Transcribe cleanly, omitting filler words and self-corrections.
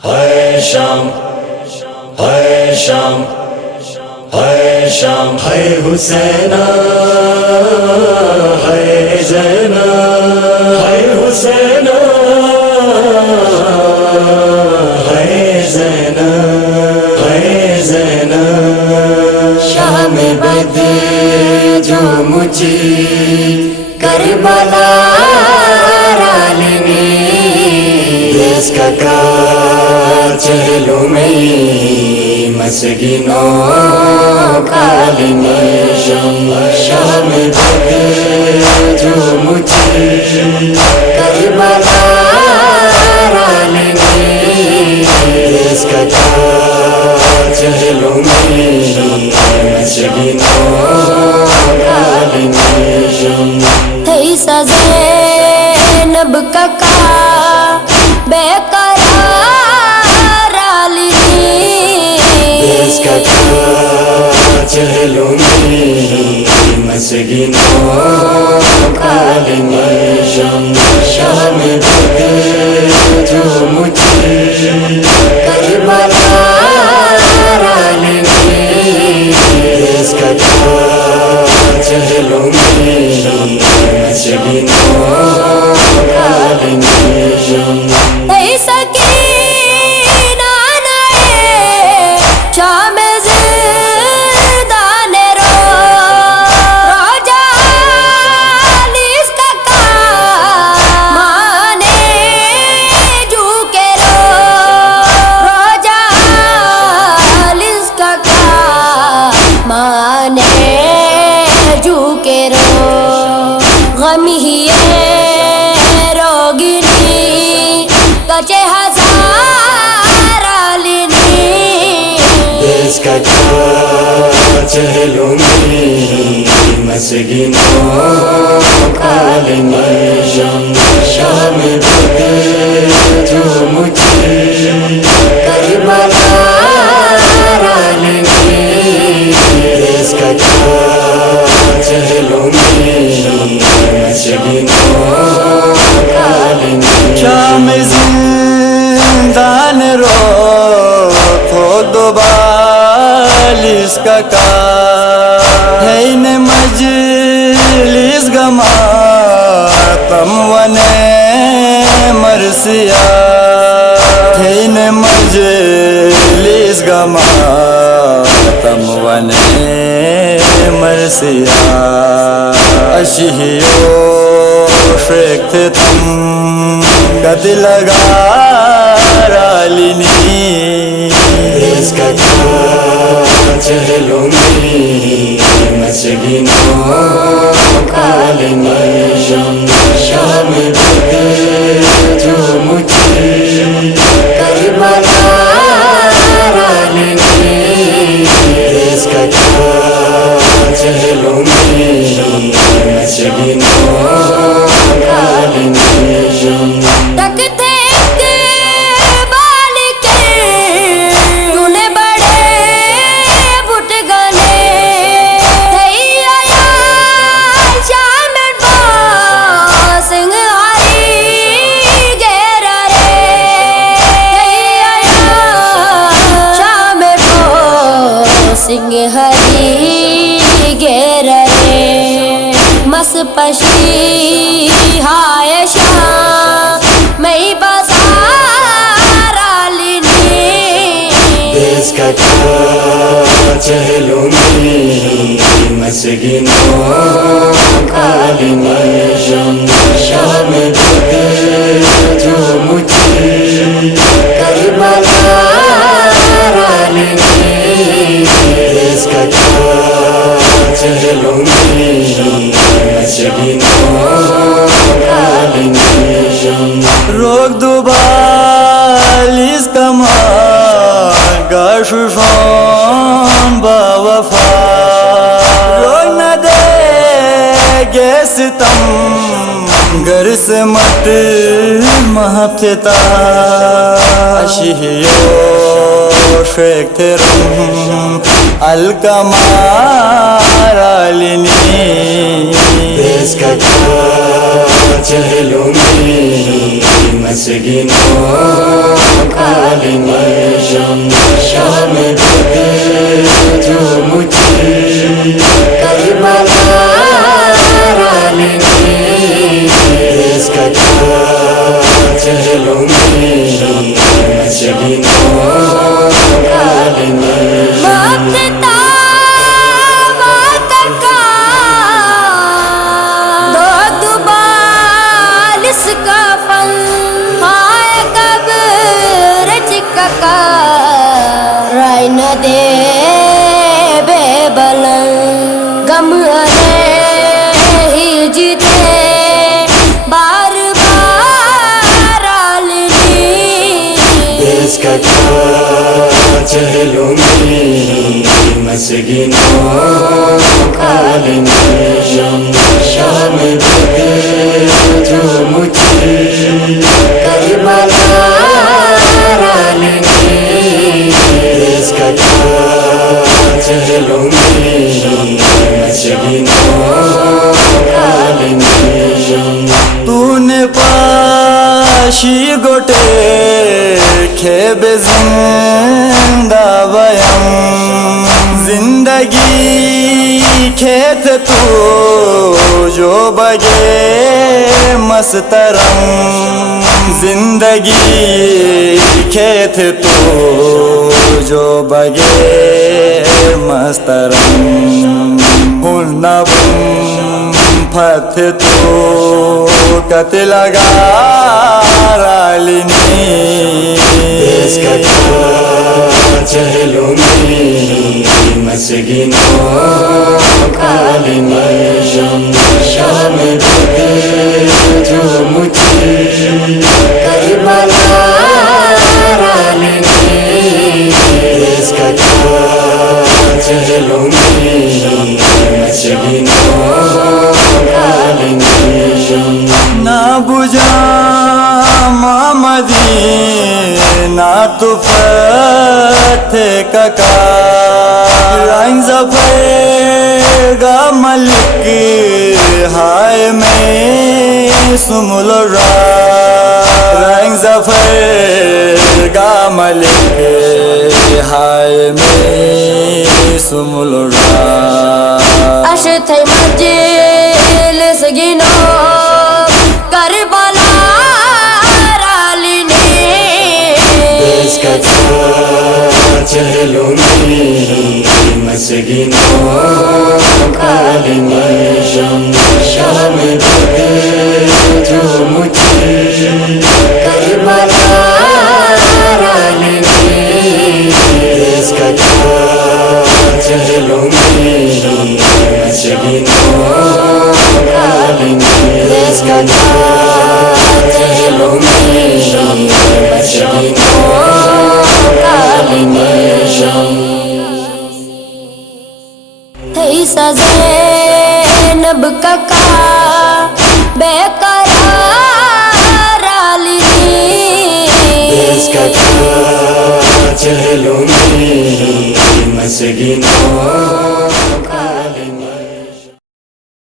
ہے شام ہے شام ہے شام ہے حسینہ ہے زینہ ہے حسینہ ہے زینہ ہے زینہ شام بدر جو مجھے کربلا رالنی دیس کا چہلوں میں مسگینوں کالنی شام بدر جو مجھے کربلا رالنی دیس کا چہلوں میں مسگینوں کالنی تھئی سا زینب کا بے قرار عالمی دیس کا چہلوں میں مسگینوں کالنی شام بدر جو مجھے کربلا رالنی دیس کا چہلوں میں مسگینوں کالنی تھئی سکینہ نائے شام زندان رو روجالیس کا مانے جو کے رو روجالیس کا مانے جو کے رو غم ہی روگنی کچے ہزار عالنی دیس کا چہلوں میں مسگینوں کالنی شام بدر جو مجھے کربلا رالنی دیس کا چہلوں میں مسگینوں کالنی شام زندان رو تو دوبالیس کا ہے ن مجلس گما تم ونے مرسیا ہے ن مجلس گما تم ونے مرسیا اشہیو شیک تھے تم گد لگا رالنی دیس کا چہلوں میں مسگینوں کالنی شام بدر جو مجھے کربلا رالنی دیس کا چہلوں میں مسگینوں کالنی تکتے اقبال کے تونے بڑے بٹ گنے تھئی عیال شام سنگھ ہری گیرا رے تھئی عیال شام سنگھ ہری گیرا رے مس پشی ہائے شام میں بازار عالنی دیس کا چہلوں میں مسگینوں کالنی شام بدر جو مجھے کربلا رالنی دیس کا چہلوں میں مسگینوں کالنی روک دوبالیس کمال گاشوشون با وفا روک نہ دے گے ستم گر سے مت محبتا اشہیو شیک تھے رم الکمار عالنی دیس کا چہلوں میں مسکینوں کا لیں شام بدر جو مجھے کربلا را لیں اس کا کیا چہلوں میں مسکینوں کا لیں دے بے بلن غم ہے ہی جیتے بار بار عالمی اس کا کیا چہلوں میں مسکینوں کا لیں شام بدر جو مجھے کربلا را لیں اس کا کیا چہلوں میں مسکینوں کا لیں تو نے پاشی گوٹے کھیب زندہ ویم زندگی کھیت تو جو بگے مسترم زندگی کھیت تو جو بگے مسترم نبم پھت تو قتل گارالنی اس کا کیا چہلوں میں مسکینوں کا لیں شام بدر جو مجھے کربلا را لیں اس کا کیا چہلوں میں مسکینوں کا لیں نہ بجا محمدی نہ تو فتح ککا رائن ظفر گا ملک ہائے میں سمل را رائن ظفر گا ملک ہائے میں سمل را اشتھائی مجلس گنو کربلا را لیں اس کا کیا چہلوں میں مسکینوں کا لیں شام بدر جو مجھے کربلا را لیں اس کا کیا چہلوں میں مسکینوں کا لیں اس کا کیا چہلوں میں مسکینوں کا لیں تھئی زینب ککا بے قرار عالمی اس کا کیا چہلوں میں مسکینوں